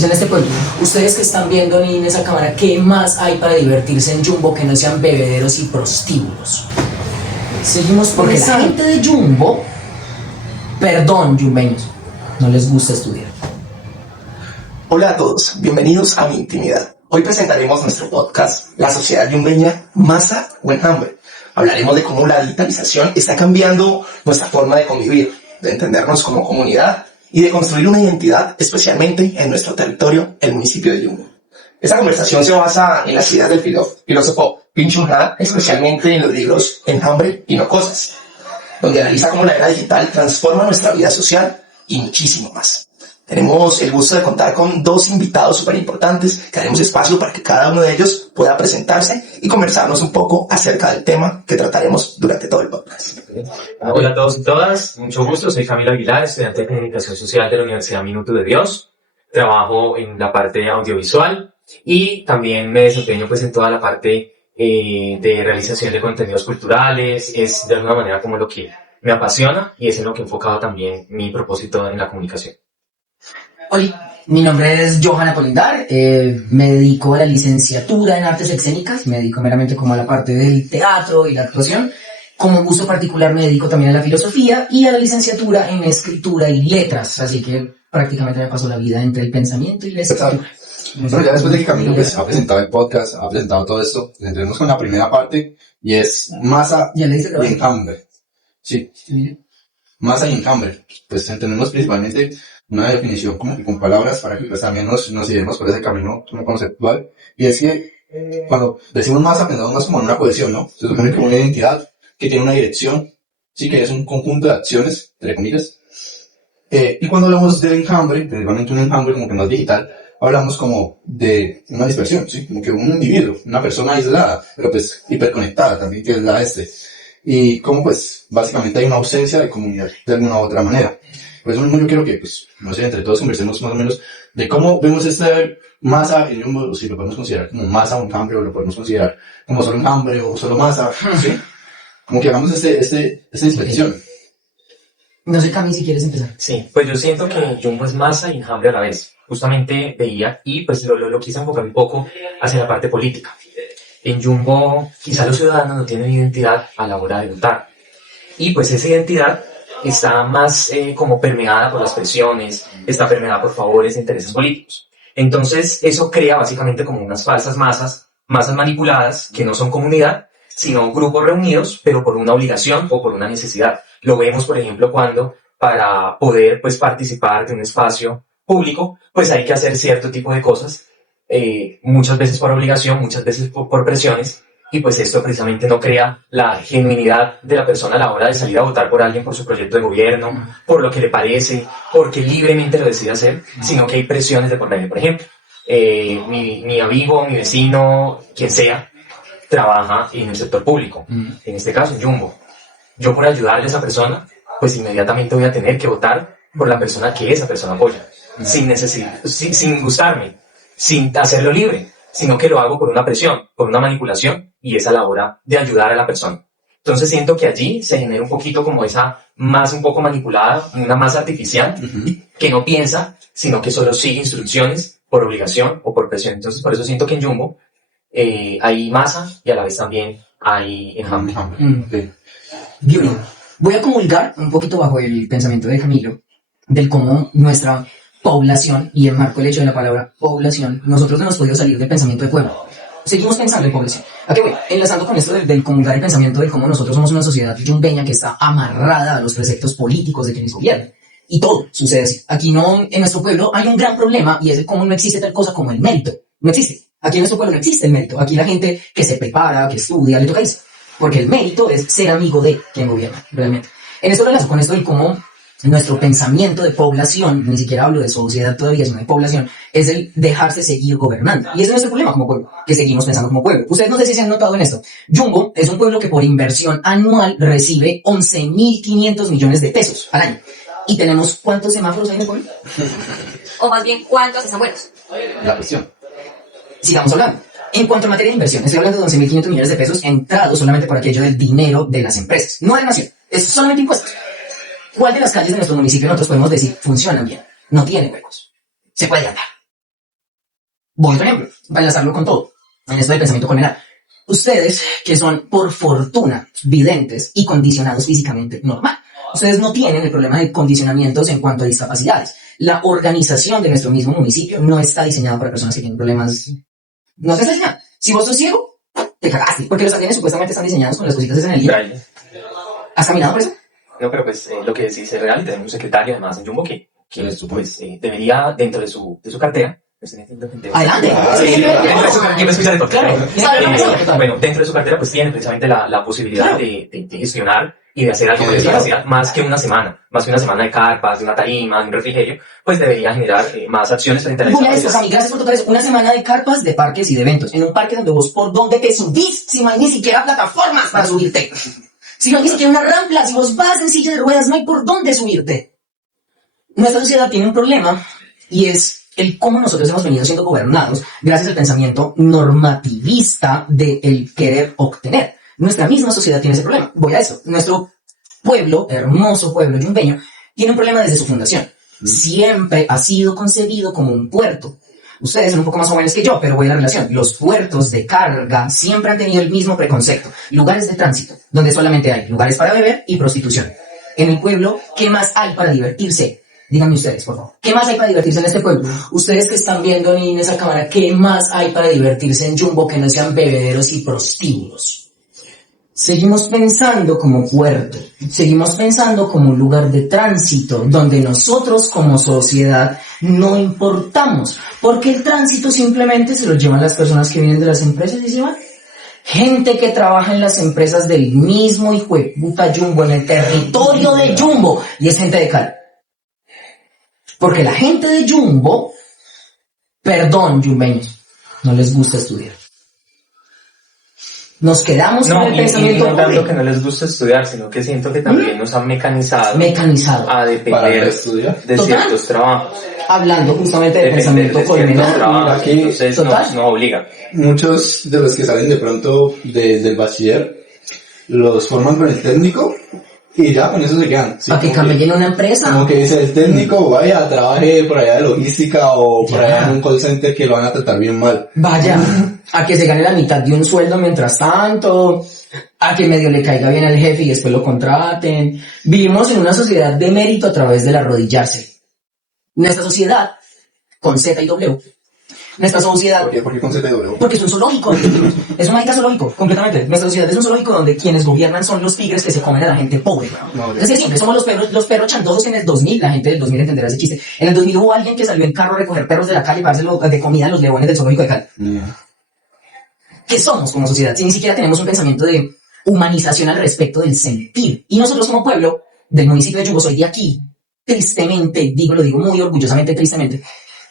En este pueblo, ustedes que están viendo en esa cámara, ¿qué más hay para divertirse en Jumbo que no sean bebederos y prostíbulos? Seguimos porque la gente de Jumbo, perdón, yumbeños, no les gusta estudiar. Hola a todos, bienvenidos a Mi Intimidad. Hoy presentaremos nuestro podcast, La Sociedad Yumbeña, Masa o Enjambre. Hablaremos de cómo la digitalización está cambiando nuestra forma de convivir, de entendernos como comunidad y de construir una identidad, especialmente en nuestro territorio, el municipio de Jumbo. Esta conversación se basa en las ideas del filósofo Byung-Chul Han, especialmente en los libros Enjambre y No Cosas, donde analiza cómo la era digital transforma nuestra vida social y muchísimo más. Tenemos el gusto de contar con dos invitados súper importantes, que haremos espacio para que cada uno de ellos pueda presentarse y conversarnos un poco acerca del tema que trataremos durante todo el podcast. Hola a todos y todas, mucho gusto, soy Camilo Aguilar, estudiante de Comunicación Social de la Universidad Minuto de Dios. Trabajo en la parte audiovisual y también me desempeño pues en toda la parte de realización de contenidos culturales. Es de alguna manera como lo que me apasiona y es en lo que he enfocado también mi propósito en la comunicación. Hola, mi nombre es Johan Apolindar, me dedico a la licenciatura en artes escénicas, me dedico meramente como a la parte del teatro y la actuación. Como gusto particular me dedico también a la filosofía y a la licenciatura en escritura y letras, así que prácticamente me paso la vida entre el pensamiento y la escritura. Bueno, ya después de que Camilo pues, ha presentado el podcast, ha presentado todo esto, entremos con la primera parte y es masa ¿Ya le dice y enjambre. Sí, masa y enjambre. Pues entendemos principalmente una definición como que con palabras para que pues también nos iremos por ese camino conceptual. Y es que cuando decimos masa pensamos más como en una cohesión, ¿no? Se supone que una identidad que tiene una dirección, sí, que es un conjunto de acciones, entre comillas. Y cuando hablamos de enjambre, principalmente un enjambre como que más digital, hablamos como de una dispersión, ¿sí? Como que un individuo, una persona aislada, pero pues hiperconectada también, que es la y como pues básicamente hay una ausencia de comunidad de alguna u otra manera. Por eso mismo yo quiero que, pues, no sé, entre todos conversemos más o menos de cómo vemos esta masa, y si lo podemos considerar como masa o enjambre, o lo podemos considerar como solo enjambre o solo masa, ¿sí? Como que hagamos esta dispersión. No sé, Cami, si quieres empezar. Sí, pues yo siento que Jumbo es masa y enjambre a la vez. Justamente veía y pues lo quise enfocar un poco hacia la parte política. En Jumbo quizá los ciudadanos no tienen identidad a la hora de votar. Y pues esa identidad está más como permeada por las presiones, está permeada por favores e intereses políticos. Entonces eso crea básicamente como unas falsas masas manipuladas que no son comunidad, sino grupos reunidos, pero por una obligación o por una necesidad. Lo vemos, por ejemplo, cuando para poder pues participar de un espacio público, pues hay que hacer cierto tipo de cosas, muchas veces por obligación, muchas veces por presiones, y pues esto precisamente no crea la genuinidad de la persona a la hora de salir a votar por alguien por su proyecto de gobierno, por lo que le parece, porque libremente lo decide hacer, sino que hay presiones de por medio. Por ejemplo, mi amigo, mi vecino, quien sea, trabaja en el sector público, en este caso en Jumbo. Yo por ayudarle a esa persona, pues inmediatamente voy a tener que votar por la persona que esa persona apoya, sin necesidad, sin gustarme, sin hacerlo libre, sino que lo hago por una presión, por una manipulación, y es a la hora de ayudar a la persona. Entonces siento que allí se genera un poquito como esa masa un poco manipulada, una masa artificial, que no piensa, sino que solo sigue instrucciones por obligación o por presión. Entonces por eso siento que en Jumbo hay masa y a la vez también hay enjambre. Okay. Beauty. Voy a comulgar un poquito bajo el pensamiento de Camilo, del cómo nuestra población, y enmarco el hecho de la palabra población, nosotros no hemos podido salir del pensamiento de pueblo. Seguimos pensando en población. ¿A qué voy? Enlazando con esto del comulgar el pensamiento de cómo nosotros somos una sociedad yumbeña que está amarrada a los preceptos políticos de quienes gobiernan. Y todo sucede así. Aquí no, en nuestro pueblo hay un gran problema y es cómo no existe tal cosa como el mérito. No existe. Aquí en nuestro pueblo no existe el mérito. Aquí la gente que se prepara, que estudia, le toca eso. Porque el mérito es ser amigo de quien gobierna, realmente. En esto relazo con esto del cómo nuestro pensamiento de población, ni siquiera hablo de sociedad todavía, sino de población, es el dejarse seguir gobernando. Y ese es nuestro problema como pueblo, que seguimos pensando como pueblo. Ustedes no sé si se han notado en esto. Jumbo es un pueblo que por inversión anual recibe 11.500 millones de pesos al año. ¿Y tenemos cuántos semáforos hay en el pueblo? O más bien, ¿cuántos están buenos? La cuestión. Sigamos hablando. En cuanto a materia de inversión, estoy hablando de 11.500 millones de pesos entrados solamente por aquello del dinero de las empresas. No de la nación, es solamente impuestos. ¿Cuál de las calles de nuestro municipio nosotros podemos decir funcionan bien? No tienen huecos. Se puede andar. Voy a otro ejemplo, para enlazarlo con todo, en esto del pensamiento colmenar. Ustedes, que son por fortuna videntes y condicionados físicamente normal, ustedes no tienen el problema de condicionamientos en cuanto a discapacidades. La organización de nuestro mismo municipio no está diseñada para personas que tienen problemas. No está diseñada. Si vos sos ciego, te cagaste, porque los andenes supuestamente están diseñados con las cositas esas en el libro. Braille. ¿Has caminado por eso? No, pero pues lo que decís es real y tenemos un secretario además en Jumbo que pues, debería dentro de su cartera. Adelante. Claro. Bueno, dentro de su cartera pues tiene precisamente la posibilidad de gestionar y de hacer algo de discapacidad más que una semana de carpas, de una tarima, de un refrigerio, pues debería generar más acciones frente a la Voy a esto, discapacidad. Sammy, gracias por tocar eso. Una semana de carpas, de parques y de eventos. En un parque donde vos por dónde te subís, si no hay ni siquiera plataformas para subirte. Si no hay ni siquiera una rampa, si vos vas en silla de ruedas, no hay por dónde subirte. Nuestra sociedad tiene un problema y es el cómo nosotros hemos venido siendo gobernados gracias al pensamiento normativista de el querer obtener. Nuestra misma sociedad tiene ese problema. Voy a eso. Nuestro pueblo, hermoso pueblo yumbeño, tiene un problema desde su fundación. Siempre ha sido concebido como un puerto. Ustedes son un poco más jóvenes que yo, pero voy a la relación. Los puertos de carga siempre han tenido el mismo preconcepto. Lugares de tránsito, donde solamente hay lugares para beber y prostitución. En el pueblo, ¿qué más hay para divertirse? Díganme ustedes, por favor. ¿Qué más hay para divertirse en este pueblo? Ustedes que están viendo en esa cámara, ¿qué más hay para divertirse en Jumbo que no sean bebederos y prostíbulos? Seguimos pensando como puerto, seguimos pensando como un lugar de tránsito, donde nosotros como sociedad no importamos, porque el tránsito simplemente se lo llevan las personas que vienen de las empresas y se van. Gente que trabaja en las empresas del mismo hijo de puta Jumbo, en el territorio de Jumbo, y es gente de Cali. Porque la gente de Jumbo, perdón, yumbeños, no les gusta estudiar. Nos quedamos con el pensamiento. No tanto que no les gusta estudiar, sino que siento que también nos han mecanizado para a depender estudiar. de ciertos trabajos. Hablando justamente de Depender pensamiento de ciertos colmenar. trabajos, aquí, entonces total. nos obliga. Muchos de los que salen de pronto del bachiller los forman con el técnico y ya con eso se quedan. ¿Sí? Para que Como cambien una empresa. como que dice el técnico, vaya, trabaje por allá de logística o por allá en un call center que lo van a tratar bien mal. Vaya, a que se gane la mitad de un sueldo mientras tanto, a que medio le caiga bien al jefe y después lo contraten. Vivimos en una sociedad de mérito a través del arrodillarse. Nuestra sociedad, con Z y W, nuestra sociedad, ¿Por qué con ZW? porque es un zoológico, es un hábitat zoológico, completamente. Nuestra sociedad es un zoológico donde quienes gobiernan son los tigres que se comen a la gente pobre. No, Es decir, siempre somos los perros chantosos en el 2000, la gente del 2000 entenderá ese chiste. En el 2000 hubo alguien que salió en carro a recoger perros de la calle y para dárselo de comida a los leones del zoológico de Cali. ¿Qué somos como sociedad? Si ni siquiera tenemos un pensamiento de humanización al respecto del sentir. Y nosotros como pueblo del municipio de Jumbo, soy de aquí, tristemente, lo digo muy orgullosamente, tristemente,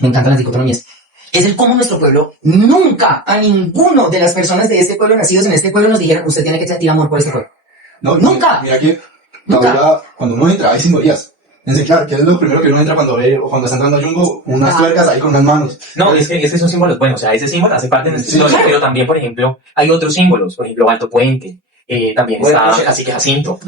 me encantan las dicotomías, es el cómo nuestro pueblo nunca a ninguno de las personas de este pueblo, nacidos en este pueblo, nos dijeron, usted tiene que sentir amor por este pueblo. No, Nunca. Mira que Nunca. ahora, cuando uno entra, hay simbolías. Claro, que es lo primero que uno entra cuando ve, o cuando está entrando a Jumbo, unas tuercas ahí con unas manos. No, es que son símbolos buenos, o sea, ese símbolo hace parte de nuestra Sí, historia, claro. pero también, por ejemplo, hay otros símbolos, por ejemplo, Alto Puente, también está Cacique Jacinto,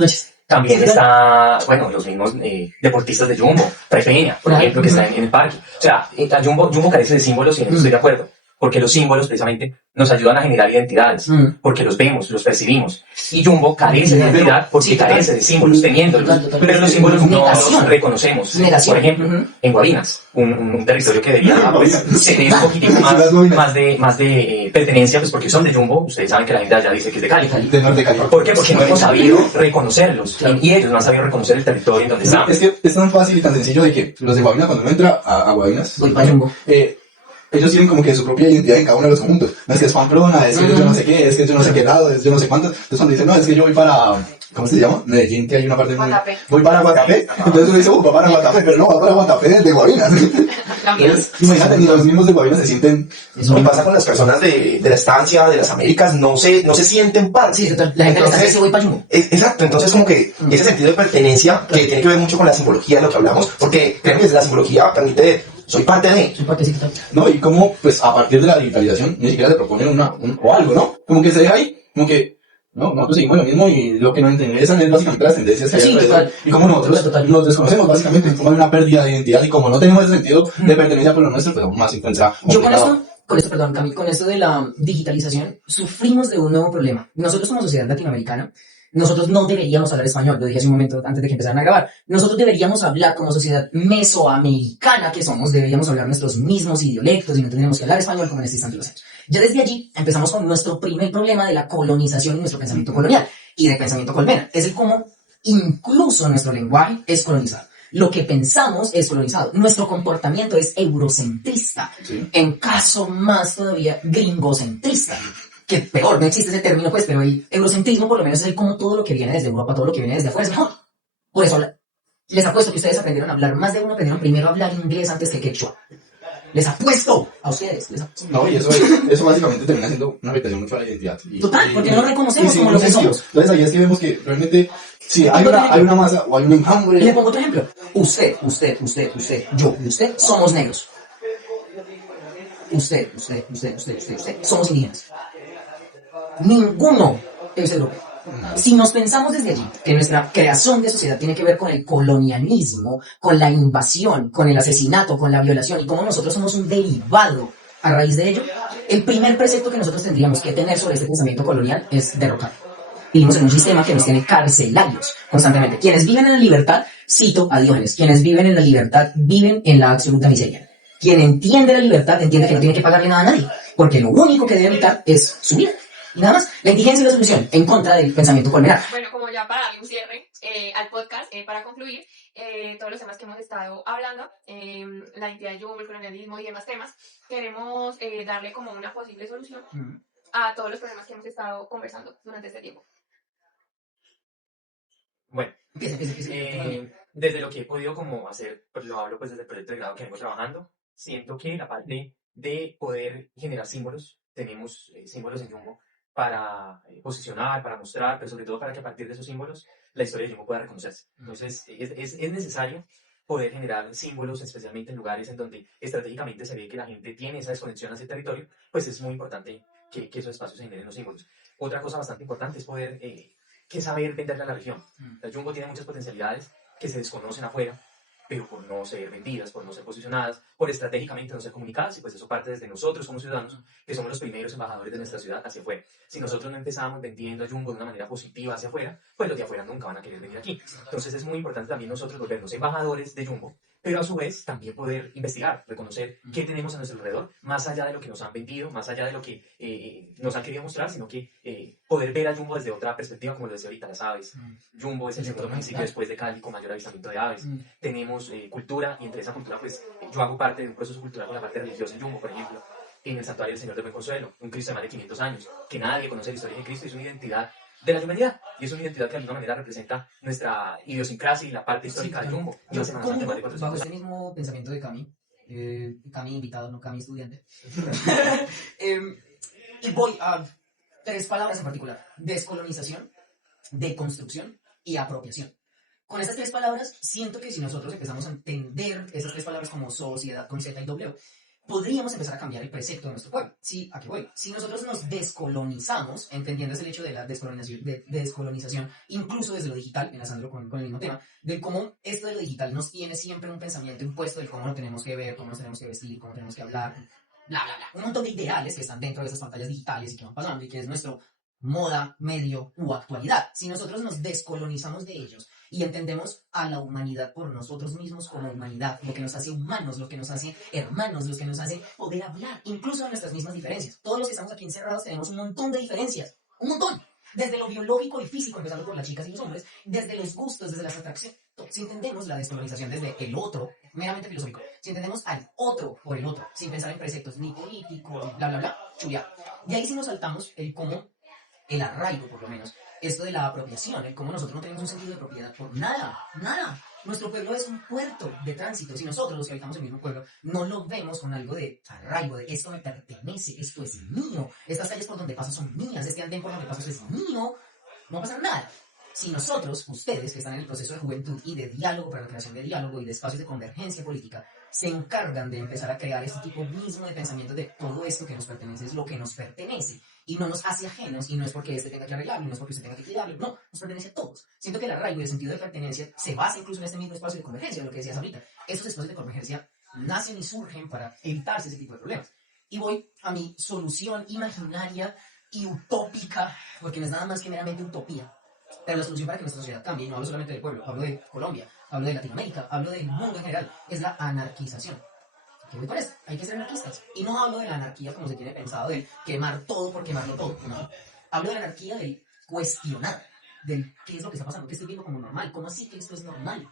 también está, bueno, los mismos deportistas de Jumbo, Trefeña, por Claro. ejemplo, que está en el parque. O sea, Jumbo carece de símbolos y en eso estoy de acuerdo, porque los símbolos precisamente nos ayudan a generar identidades, porque los vemos, los percibimos. Y Jumbo carece de identidad porque Sí, total. carece de símbolos, teniéndolos. Total. Pero los símbolos no Negación. los reconocemos. Negación. Por ejemplo, en Guabinas, un territorio que debería pues, tener un poquitico Las Guabinas. más de pertenencia, pues porque son de Jumbo. Ustedes saben que la gente allá dice que es de Cali. De norte Cali. ¿Por qué? Porque no hemos sabido reconocerlos. Y ellos no han sabido reconocer el territorio en donde están. Es que es tan fácil y tan sencillo de que los de Guabinas, cuando uno entra a Guabinas, Voy para Jumbo. ellos tienen como que su propia identidad en cada uno de los conjuntos. No es que es Pamplona, es que yo no sé qué, es que yo no sé qué lado, es yo no sé cuánto. Entonces cuando dicen, no, es que yo voy para, ¿cómo se llama? Medellín, que hay una parte muy... Guatapé. Voy para Guatapé. Entonces uno dice, va para Guatapé, pero no, va para Guatapé desde Guabinas. También. Entonces, imagínate, ni los mismos de Guabinas se sienten... Eso ¿Qué pasa con las personas de la estancia, de las Américas? No se sienten parte. Sí, total. La gente le está Entonces, diciendo, voy para Jumbo. Exacto, entonces como que ese sentido de pertenencia que tiene que ver mucho con la simbología de lo que hablamos, porque creo que la simbología permite, soy parte de... Soy partecita. ¿No? Y como, pues, a partir de la digitalización, ni siquiera se proponen o algo, ¿no? Como que se deja ahí, como que, no, nosotros seguimos lo mismo y lo que nos interesan es básicamente las tendencias que hay Sí, alrededor. total. Y como nosotros Total. nos desconocemos básicamente, como hay una pérdida de identidad y como no tenemos ese sentido de pertenencia por lo nuestro, pues aún más encuentra Yo con complicado. esto Con esto, perdón, Cami, con esto de la digitalización, sufrimos de un nuevo problema. Nosotros como sociedad latinoamericana, nosotros no deberíamos hablar español, lo dije hace un momento antes de que empezaran a grabar. Nosotros deberíamos hablar como sociedad mesoamericana que somos, deberíamos hablar nuestros mismos idiolectos y no tendríamos que hablar español como en este instante lo hacemos. Ya desde allí empezamos con nuestro primer problema de la colonización y nuestro pensamiento colonial y de pensamiento colmena. Es el cómo incluso nuestro lenguaje es colonizado. Lo que pensamos es colonizado. Nuestro comportamiento es eurocentrista. Sí. En caso más todavía gringocentrista. Que peor, no existe ese término, pues, pero el eurocentrismo por lo menos es el como todo lo que viene desde Europa, todo lo que viene desde afuera es mejor. Por eso les apuesto que ustedes aprendieron a hablar, más de uno aprendieron primero a hablar inglés antes que quechua. Les apuesto a ustedes. No, y eso básicamente termina siendo una afectación mucho a la identidad. Total, porque no lo reconocemos sí, como lo que sentido. somos. Entonces ahí es que vemos que realmente, si hay una masa o hay un Le enjambre, pongo otro ejemplo. Usted, yo y usted somos negros. Usted, somos indígenas. Ninguno es europeo. Si nos pensamos desde allí que nuestra creación de sociedad tiene que ver con el colonialismo, con la invasión, con el asesinato, con la violación y cómo nosotros somos un derivado a raíz de ello, el primer precepto que nosotros tendríamos que tener sobre este pensamiento colonial es derrocar. Vivimos en un sistema que nos tiene carcelarios constantemente. Quienes viven en la libertad, cito a Diógenes, quienes viven en la libertad viven en la absoluta miseria. Quien entiende la libertad entiende que no tiene que pagarle nada a nadie, porque lo único que debe evitar es su vida. Y nada más, la indigencia y la solución en contra del pensamiento colmenar. Bueno, como ya para darle un cierre al podcast, para concluir todos los temas que hemos estado hablando, la identidad de Jumbo, el colonialismo y demás temas, queremos darle como una posible solución a todos los problemas que hemos estado conversando durante este tiempo. Bueno, Empieza. desde lo que he podido como hacer, pues lo hablo pues desde el proyecto de grado que vengo trabajando, siento que la parte de poder generar símbolos, tenemos símbolos en Jumbo para posicionar, para mostrar, pero sobre todo para que a partir de esos símbolos la historia de Jumbo pueda reconocerse. Entonces es necesario poder generar símbolos, especialmente en lugares en donde estratégicamente se ve que la gente tiene esa desconexión hacia el territorio, pues es muy importante que esos espacios se generen los símbolos. Otra cosa bastante importante es poder que saber venderle a la región. La Jumbo tiene muchas potencialidades que se desconocen afuera, pero por no ser vendidas, por no ser posicionadas, por estratégicamente no ser comunicadas, y pues eso parte desde nosotros como ciudadanos, que somos los primeros embajadores de nuestra ciudad hacia afuera. Si nosotros no empezamos vendiendo a Jumbo de una manera positiva hacia afuera, pues los de afuera nunca van a querer venir aquí. Entonces es muy importante también nosotros volvernos embajadores de Jumbo, pero a su vez también poder investigar, reconocer qué tenemos a nuestro alrededor, más allá de lo que nos han vendido, más allá de lo que nos han querido mostrar, sino que poder ver a Jumbo desde otra perspectiva, como lo decía ahorita, las aves. Jumbo es el segundo municipio después de Cali con mayor avistamiento de aves. Tenemos cultura, y entre esa cultura pues yo hago parte de un proceso cultural con la parte religiosa en Jumbo, por ejemplo, en el santuario del Señor del Buen Consuelo, un Cristo de más de 500 años, que nadie conoce la historia de Cristo, es una identidad de la humanidad, y es una identidad que de alguna manera representa nuestra idiosincrasia y la parte histórica de Jumbo. Yo Una Semana Santa de más de bajo 400 este mismo pensamiento de Cami, Cami invitado, no Cami estudiante, y voy a tres palabras en particular: descolonización, deconstrucción y apropiación. Con estas tres palabras, siento que si nosotros empezamos a entender esas tres palabras como sociedad con Z y W, podríamos empezar a cambiar el precepto de nuestro pueblo. ¿Sí? ¿A qué voy? Si nosotros nos descolonizamos, entendiendo el hecho de la descolonización, incluso desde lo digital, enlazándolo con el mismo tema, de cómo esto de lo digital nos tiene siempre un pensamiento impuesto de cómo lo tenemos que ver, cómo nos tenemos que vestir, cómo tenemos que hablar, bla, bla, bla. Un montón de ideales que están dentro de esas pantallas digitales y que van pasando y que es nuestro moda, medio u actualidad. Si nosotros nos descolonizamos de ellos y entendemos a la humanidad por nosotros mismos como humanidad, lo que nos hace humanos, lo que nos hace hermanos, lo que nos hace poder hablar, incluso de nuestras mismas diferencias. Todos los que estamos aquí encerrados tenemos un montón de diferencias, un montón. Desde lo biológico y físico, empezando por las chicas y los hombres, desde los gustos, desde las atracciones. Si entendemos la descolonización desde el otro, meramente filosófico, si entendemos al otro por el otro, sin pensar en preceptos ni políticos, bla, bla, bla, chulia. De ahí sí nos saltamos el cómo, el arraigo por lo menos, esto de la apropiación, cómo nosotros no tenemos un sentido de propiedad por nada, nada. Nuestro pueblo es un puerto de tránsito. Si nosotros, los que habitamos en el mismo pueblo, no lo vemos con algo de arraigo, de esto me pertenece, esto es mío, estas calles por donde paso son mías, este andén por donde paso es mío, no va a pasar nada. Si nosotros, ustedes que están en el proceso de juventud y de diálogo para la creación de diálogo y de espacios de convergencia política, se encargan de empezar a crear este tipo mismo de pensamiento de todo esto que nos pertenece es lo que nos pertenece y no nos hace ajenos, y no es porque este tenga que arreglarlo, no es porque este tenga que cuidarlo, no, nos pertenece a todos. Siento que el arraigo y el sentido de pertenencia se basa incluso en este mismo espacio de convergencia, lo que decías ahorita. Estos espacios de convergencia nacen y surgen para evitarse ese tipo de problemas. Y voy a mi solución imaginaria y utópica, porque no es nada más que meramente utopía. Pero la solución para que nuestra sociedad cambie, no hablo solamente del pueblo, hablo de Colombia, hablo de Latinoamérica, hablo del mundo en general, es la anarquización. ¿Qué voy con esto? Hay que ser anarquistas. Y no hablo de la anarquía como se tiene pensado, del quemar todo por quemarlo todo. No. Hablo de la anarquía del cuestionar, del qué es lo que está pasando, qué estoy viendo como normal, cómo así que esto es normal.